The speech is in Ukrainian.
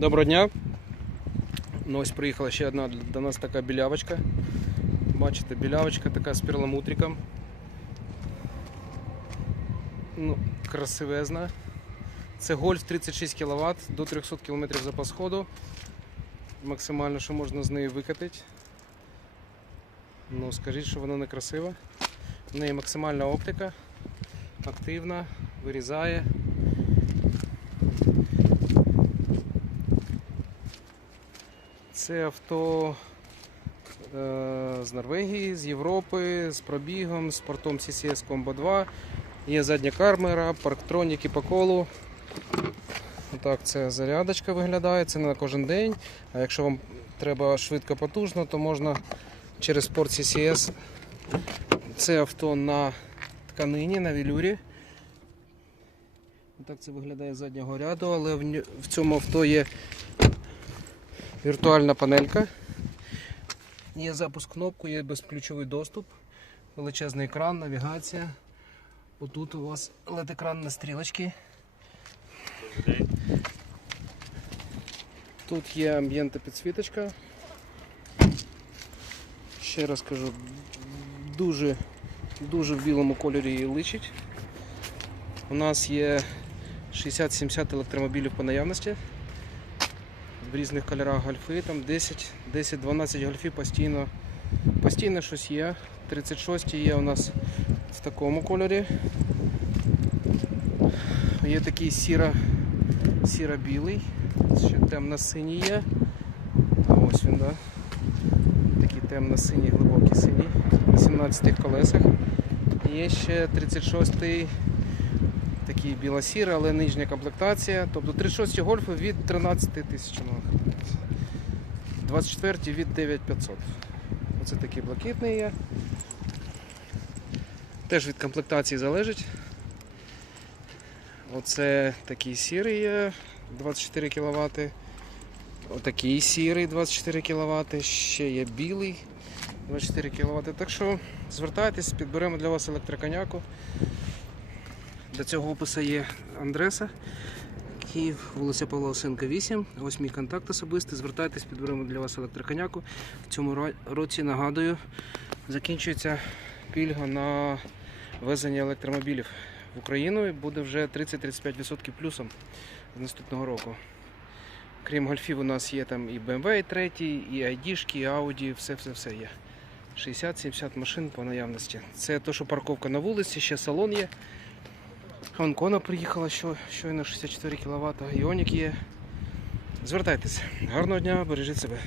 Доброго дня. Ну, ось приїхала ще одна до нас така білявочка. Бачите, білявочка така з перламутриком. Ну, красивезна. Це гольф 36 кВт до 300 км запас ходу. Максимально, що можна з неї викатити. Ну, скажіть, що вона не красива. В неї максимальна оптика, активна, вирізає. Це авто е, з Норвегії, з Європи, з пробігом, з портом CCS Combo 2. Є задня камера, парктроніки по колу. Так, це зарядочка виглядає, це не на кожен день. А якщо вам треба швидко потужно, то можна через порт CCS. Це авто на тканині, на велюрі. Так це виглядає з заднього ряду, але в цьому авто є віртуальна панелька. Є запуск кнопку, є безключовий доступ, величезний екран, навігація. Отут у вас LED-екран на стрілочки. Тут є амбієнта підсвіточка. Ще раз кажу, дуже, дуже в білому кольорі її личить. У нас є 60-70 електромобілів по наявності в різних кольорах гольфи, там 10, 10-12 гольфів постійно, постійно щось є. 36 є у нас в такому кольорі. Є такий сіро, сіро-білий, ще темно-синій є. А ось він, да. Такий темно-синій, глибокий синій, на 17 колесах. Є ще 36-й такий біло-сірий, але нижня комплектація. Тобто 36 гольфи від 13 тисяч. 24 від 9500. Оце такий блакитний є. Теж від комплектації залежить. Оце такий сірий є 24 кВт. Отакий сірий 24 кВт. Ще є білий 24 кВт. Так що звертайтесь, підберемо для вас електроконяку. До цього опису є Андреса. Київ, вулиця Павла Осенка 8. Ось мій контакт особистий. Звертайтесь, підберемо для вас електроконяку. В цьому році нагадую, закінчується пільга на везення електромобілів в Україну і буде вже 30-35% плюсом з наступного року. Крім гольфів, у нас є там і BMW і 3, і ID, і Audi, все-все-все є. 60-70 машин по наявності. Це то, що парковка на вулиці, ще салон є. Анкона приїхала що, щойно 64 кВт, Іонік є. Звертайтеся. Гарного дня, бережіть себе.